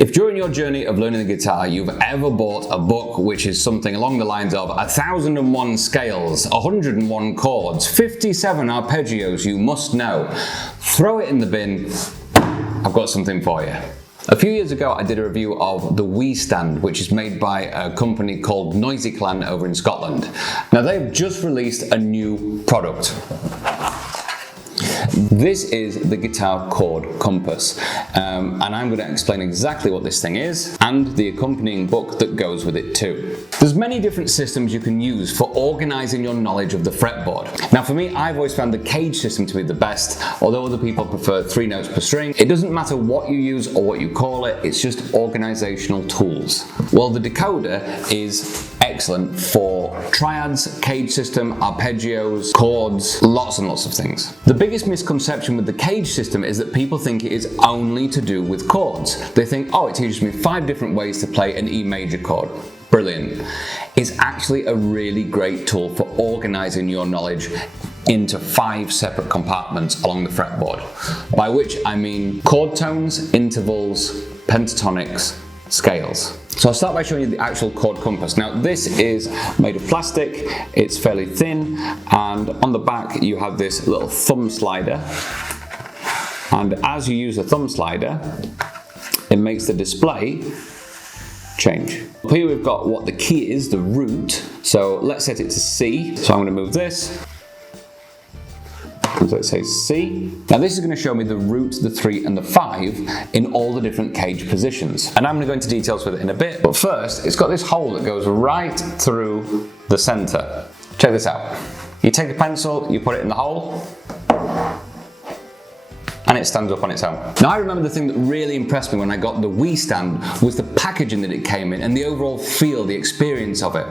If during your journey of learning the guitar you've ever bought a book which is something along the lines of 1001 scales, 101 chords, 57 arpeggios you must know, throw it in the bin. I've got something for you. A few years ago I did a review of the Wii stand, which is made by a company called Noisy Clan over in Scotland. Now they've just released a new product. This is the guitar Chord Compass, and I'm going to explain exactly what this thing is and the accompanying book that goes with it too. There's many different systems you can use for organising your knowledge of the fretboard. Now for me, I've always found the CAGED system to be the best, although other people prefer 3 notes per string. It doesn't matter what you use or what you call it, it's just organisational tools. Well, the decoder is excellent for triads, CAGED system, arpeggios, chords, lots and lots of things. The biggest misconception with the CAGED system is that people think it is only to do with chords. They think, oh, it teaches me 5 different ways to play an E major chord. Brilliant. It's actually a really great tool for organising your knowledge into 5 separate compartments along the fretboard, by which I mean chord tones, intervals, pentatonics, scales. So I'll start by showing you the actual chord compass. Now this is made of plastic, it's fairly thin, and on the back you have this little thumb slider, and as you use the thumb slider it makes the display change. Here we've got what the key is, the root, so let's set it to C. So I'm going to move this. So it says C. Now this is going to show me the root, the 3 and the 5 in all the different CAGED positions. And I'm going to go into details with it in a bit, but first it's got this hole that goes right through the center. Check this out. You take a pencil, you put it in the hole, and it stands up on its own. Now I remember the thing that really impressed me when I got the Wii stand was the packaging that it came in and the overall feel, the experience of it.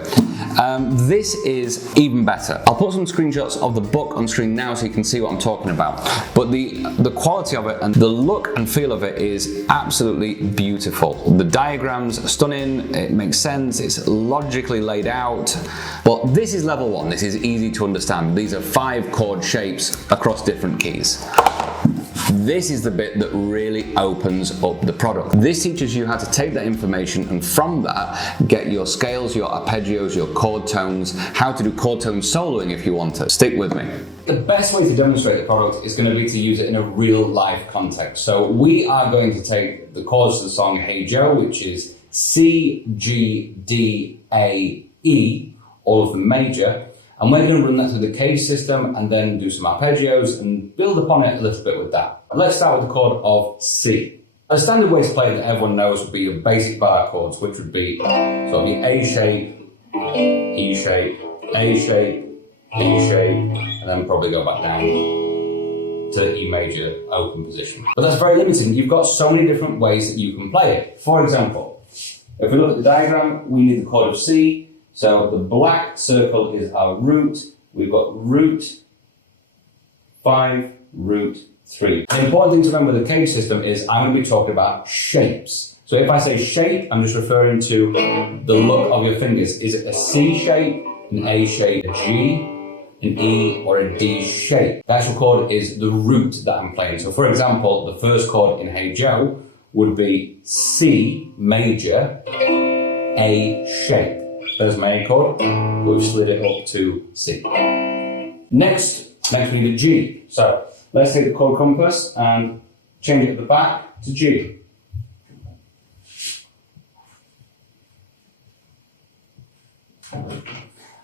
This is even better. I'll put some screenshots of the book on screen now so you can see what I'm talking about. But the quality of it and the look and feel of it is absolutely beautiful. The diagram's stunning, it makes sense, it's logically laid out. Well, this is level 1, this is easy to understand. These are 5 chord shapes across different keys. This is the bit that really opens up the product. This teaches you how to take that information and from that get your scales, your arpeggios, your chord tones, how to do chord tone soloing if you want to. Stick with me. The best way to demonstrate the product is going to be to use it in a real life context. So we are going to take the chords of the song Hey Joe, which is C, G, D, A, E, all of them major, and we're going to run that through the CAGED system and then do some arpeggios and build upon it a little bit with that. Let's start with the chord of C. A standard way to play that everyone knows would be your basic bar chords, which would be sort of the A shape, E shape, A shape, E shape, and then probably go back down to the E major open position. But that's very limiting. You've got so many different ways that you can play it. For example, if we look at the diagram, we need the chord of C. So the black circle is our root. We've got root 5, root 3. The important thing to remember with the CAGED system is I'm going to be talking about shapes. So if I say shape, I'm just referring to the look of your fingers. Is it a C shape, an A shape, a G, an E, or a D shape? The actual chord is the root that I'm playing. So for example, the first chord in Hey Joe would be C major, A shape. There's my A chord, but we've slid it up to C. Next we need a G. So let's take the chord compass and change it at the back to G.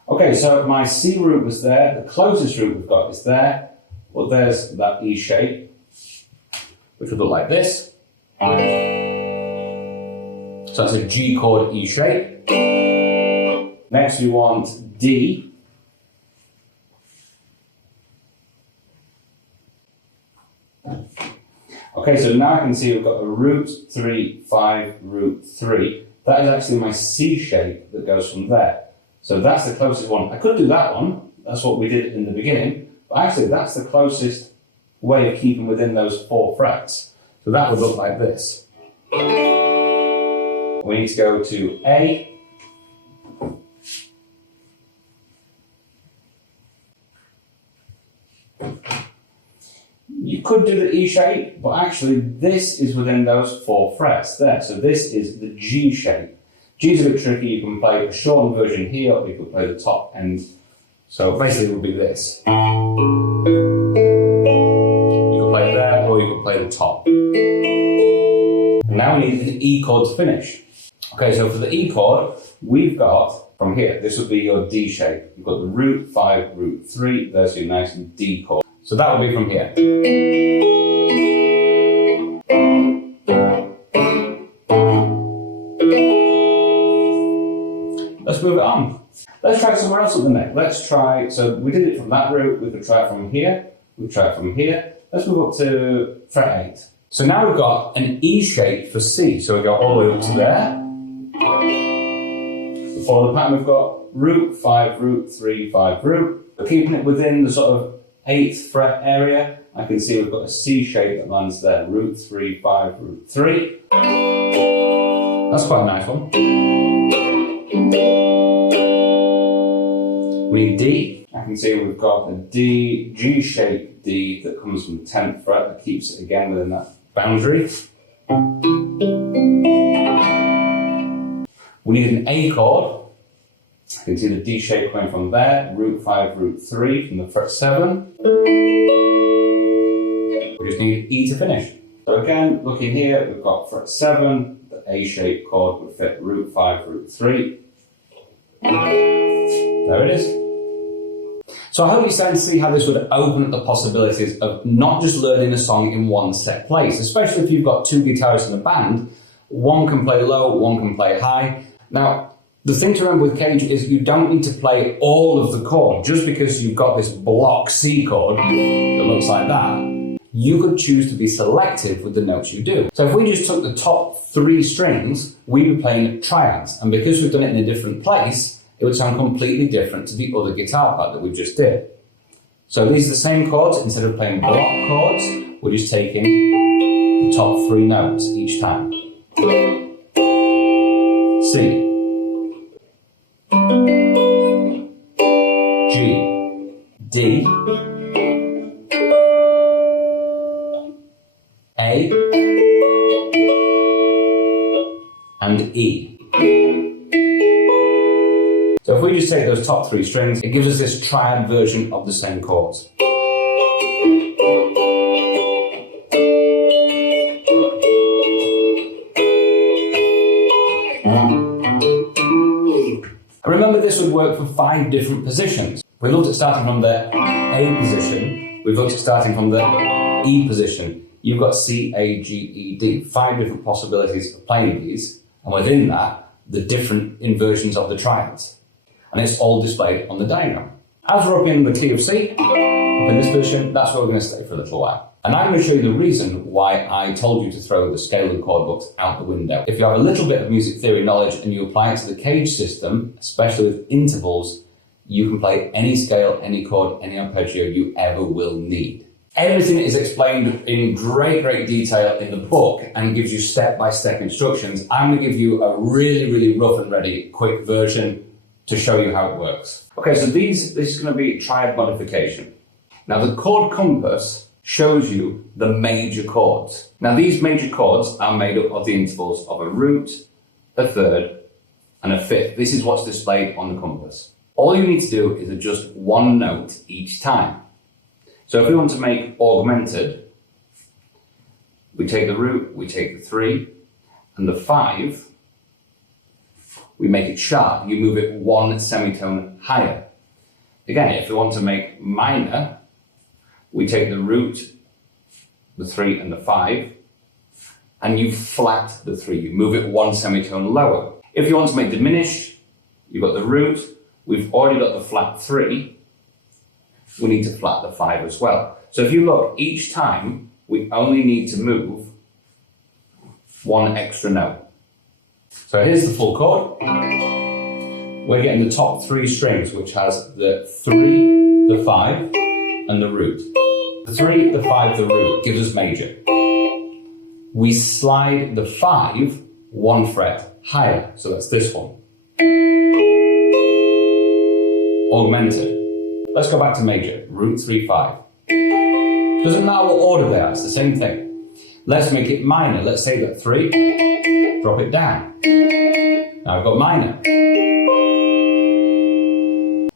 Okay, so my C root was there, the closest root we've got is there. Well, there's that E shape, which would look like this. So that's a G chord E shape. Next we want D. Okay, so now I can see we've got a root 3, 5, root 3. That is actually my C shape that goes from there. So that's the closest one. I could do that one, that's what we did in the beginning, but actually that's the closest way of keeping within those 4 frets. So that would look like this. We need to go to A. You could do the E shape, but actually this is within those 4 frets there. So this is the G shape. G is a bit tricky. You can play a shortened version here, or you can play the top end. So basically it would be this. You can play it there, or you can play the top. And now we need an E chord to finish. Okay, so for the E chord, we've got from here, this would be your D shape. You've got the root 5, root 3, there's your nice D chord. So that would be from here. Let's move it on. Let's try somewhere else at the neck. Let's try, so we did it from that root, we could try it from here, we try it from here. Let's move up to fret 8. So now we've got an E shape for C. So we go all the way up to there. For the pattern we've got root 5, root 3, 5, root. But keeping it within the sort of 8th fret area, I can see we've got a C shape that lands there. Root 3, 5, root 3. That's quite a nice one. We need D. I can see we've got a D, G-shaped D that comes from the 10th fret that keeps it again within that boundary. We need an A chord. I can see the D shape coming from there, root 5, root 3 from the fret 7. We just need E to finish. So again, looking here, we've got fret 7, the A shape chord would fit root 5, root 3. There it is. So I hope you're starting to see how this would open up the possibilities of not just learning a song in one set place, especially if you've got 2 guitarists in a band. One can play low, one can play high. Now, the thing to remember with CAGED is you don't need to play all of the chord. Just because you've got this block C chord that looks like that, you could choose to be selective with the notes you do. So if we just took the top 3 strings, we'd be playing triads. And because we've done it in a different place, it would sound completely different to the other guitar part that we just did. So these are the same chords. Instead of playing block chords, we're just taking the top 3 notes each time. C, G, D, A, and E. So if we just take those top 3 strings, it gives us this triad version of the same chords. Remember, this would work for 5 different positions. We looked at starting from the A position, we've looked at starting from the E position. You've got C, A, G, E, D, 5 different possibilities of playing these, and within that, the different inversions of the triads. And it's all displayed on the diagram. As we're up in the key of C, up in this position, that's where we're going to stay for a little while. And I'm going to show you the reason why I told you to throw the scale and chord books out the window. If you have a little bit of music theory knowledge and you apply it to the CAGED system, especially with intervals, you can play any scale, any chord, any arpeggio you ever will need. Everything is explained in great detail in the book and gives you step-by-step instructions. I'm going to give you a really rough and ready quick version to show you how it works. Okay, so this is going to be triad modification. Now the Chord Compass shows you the major chords. Now these major chords are made up of the intervals of a root, a third, and a fifth. This is what's displayed on the compass. All you need to do is adjust 1 note each time. So if we want to make augmented, we take the root, we take the 3, and the 5, we make it sharp. You move it 1 semitone higher. Again, if we want to make minor, we take the root, the 3 and the 5, and you flat the 3. You move it 1 semitone lower. If you want to make diminished, you've got the root, we've already got the flat 3, we need to flat the 5 as well. So if you look, each time we only need to move 1 extra note. So here's the full chord. We're getting the top 3 strings, which has the 3, the 5, and the root. The 3, the 5, the root gives us major. We slide the 5 1 fret higher, so that's this one. Augmented. Let's go back to major. Root 3, 5. Doesn't matter what order they are, it's the same thing. Let's make it minor. Let's say that 3, drop it down. Now I've got minor.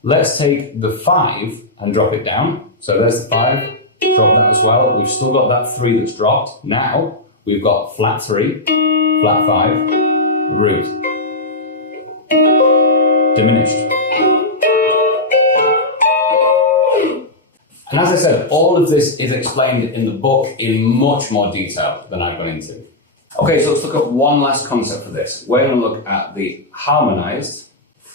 Let's take the 5 and drop it down. So there's the 5, drop that as well. We've still got that 3 that's dropped. Now we've got flat 3, flat 5, root. Diminished. And as I said, all of this is explained in the book in much more detail than I've gone into. Okay, so let's look at one last concept for this. We're going to look at the harmonized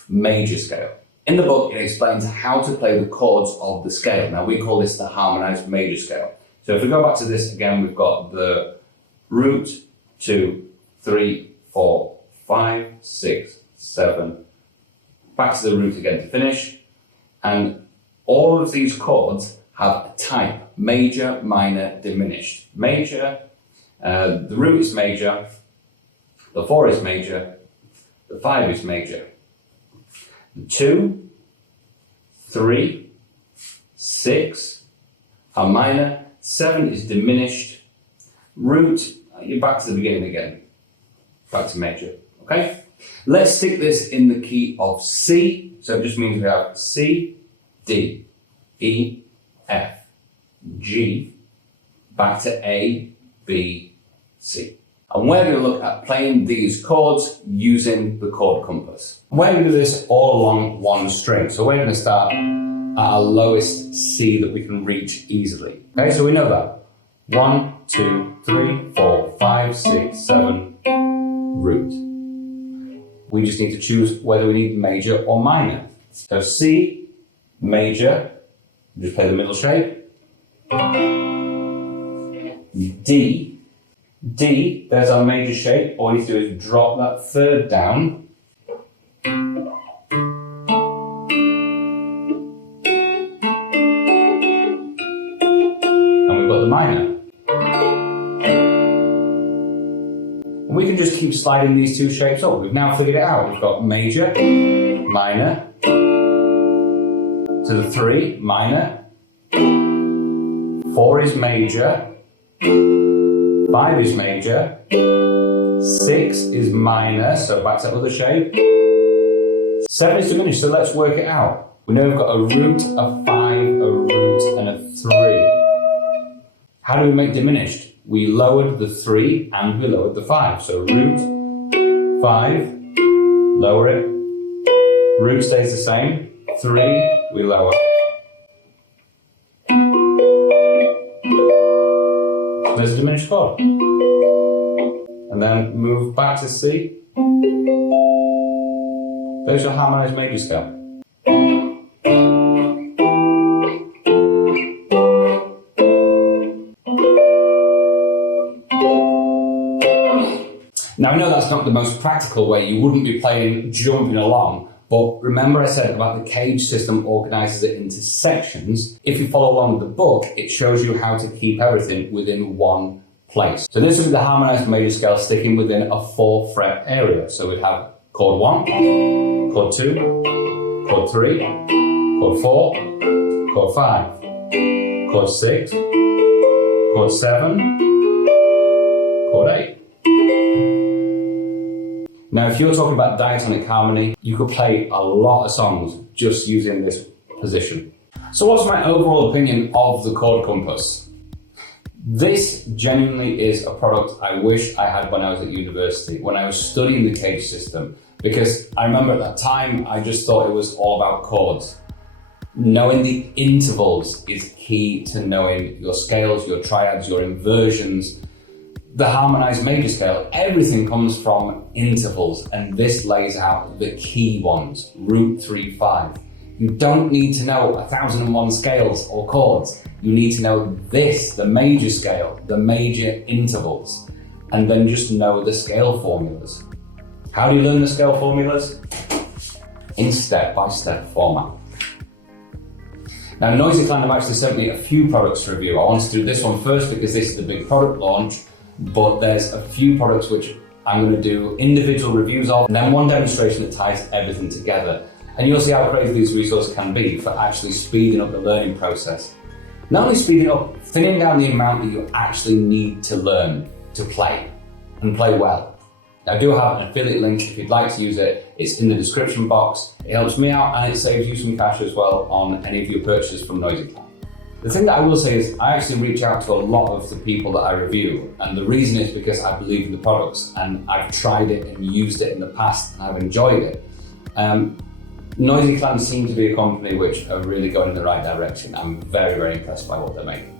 major scale. In the book, it explains how to play the chords of the scale. Now, we call this the harmonized major scale. So if we go back to this again, we've got the root, 2, 3, 4, 5, 6, 7. Back to the root again to finish. And all of these chords have a type, major, minor, diminished. Major, the root is major, the 4 is major, the 5 is major. 2, 3, 6 are minor, 7 is diminished, root, you're back to the beginning again, back to major, okay? Let's stick this in the key of C, so it just means we have C, D, E, F, G, back to A, B, C. And we're going to look at playing these chords using the chord compass. We're going to do this all along one string. So we're going to start at our lowest C that we can reach easily. Okay, so we know that. 1, 2, 3, 4, 5, 6, 7, root. We just need to choose whether we need major or minor. So C, major, just play the middle shape. D, there's our major shape. All we need to do is drop that 3rd down. And we've got the minor. And we can just keep sliding these two shapes up. We've now figured it out. We've got major, minor, to the 3, minor, 4 is major, 5 is major, 6 is minor, so back to that other shape. 7 is diminished, so let's work it out. We know we've got a root, a 5, a root, and a 3. How do we make diminished? We lowered the 3 and we lowered the 5. So root, 5, lower it. Root stays the same. 3, we lower. There's a diminished chord. And then move back to C. There's your harmonized major scale. Now I know that's not the most practical way, you wouldn't be playing jumping along, but remember I said about the CAGED system organises it into sections. If you follow along with the book, it shows you how to keep everything within one place. So this is the harmonized major scale sticking within a 4-fret area. So we have chord 1, chord 2, chord 3, chord 4, chord 5, chord 6, chord 7, chord 8. Now, if you're talking about diatonic harmony, you could play a lot of songs just using this position. So what's my overall opinion of the chord compass? This genuinely is a product I wish I had when I was at university, when I was studying the CAGED system, because I remember at that time, I just thought it was all about chords. Knowing the intervals is key to knowing your scales, your triads, your inversions. The harmonized major scale, everything comes from intervals, and this lays out the key ones, root 3, 5. You don't need to know 1001 scales or chords. You need to know this, the major scale, the major intervals, and then just know the scale formulas. How do you learn the scale formulas? In step-by-step format. Now, Noisy Clan have actually sent me a few products to review. I wanted to do this one first because this is the big product launch, but there's a few products which I'm going to do individual reviews of, and then one demonstration that ties everything together. And you'll see how crazy these resources can be for actually speeding up the learning process. Not only speeding up, thinning down the amount that you actually need to learn to play, and play well. I do have an affiliate link if you'd like to use it. It's in the description box. It helps me out and it saves you some cash as well on any of your purchases from Noisy Clown. The thing that I will say is I actually reach out to a lot of the people that I review, and the reason is because I believe in the products and I've tried it and used it in the past and I've enjoyed it. Noisy Clown seem to be a company which are really going in the right direction. I'm very, very impressed by what they're making.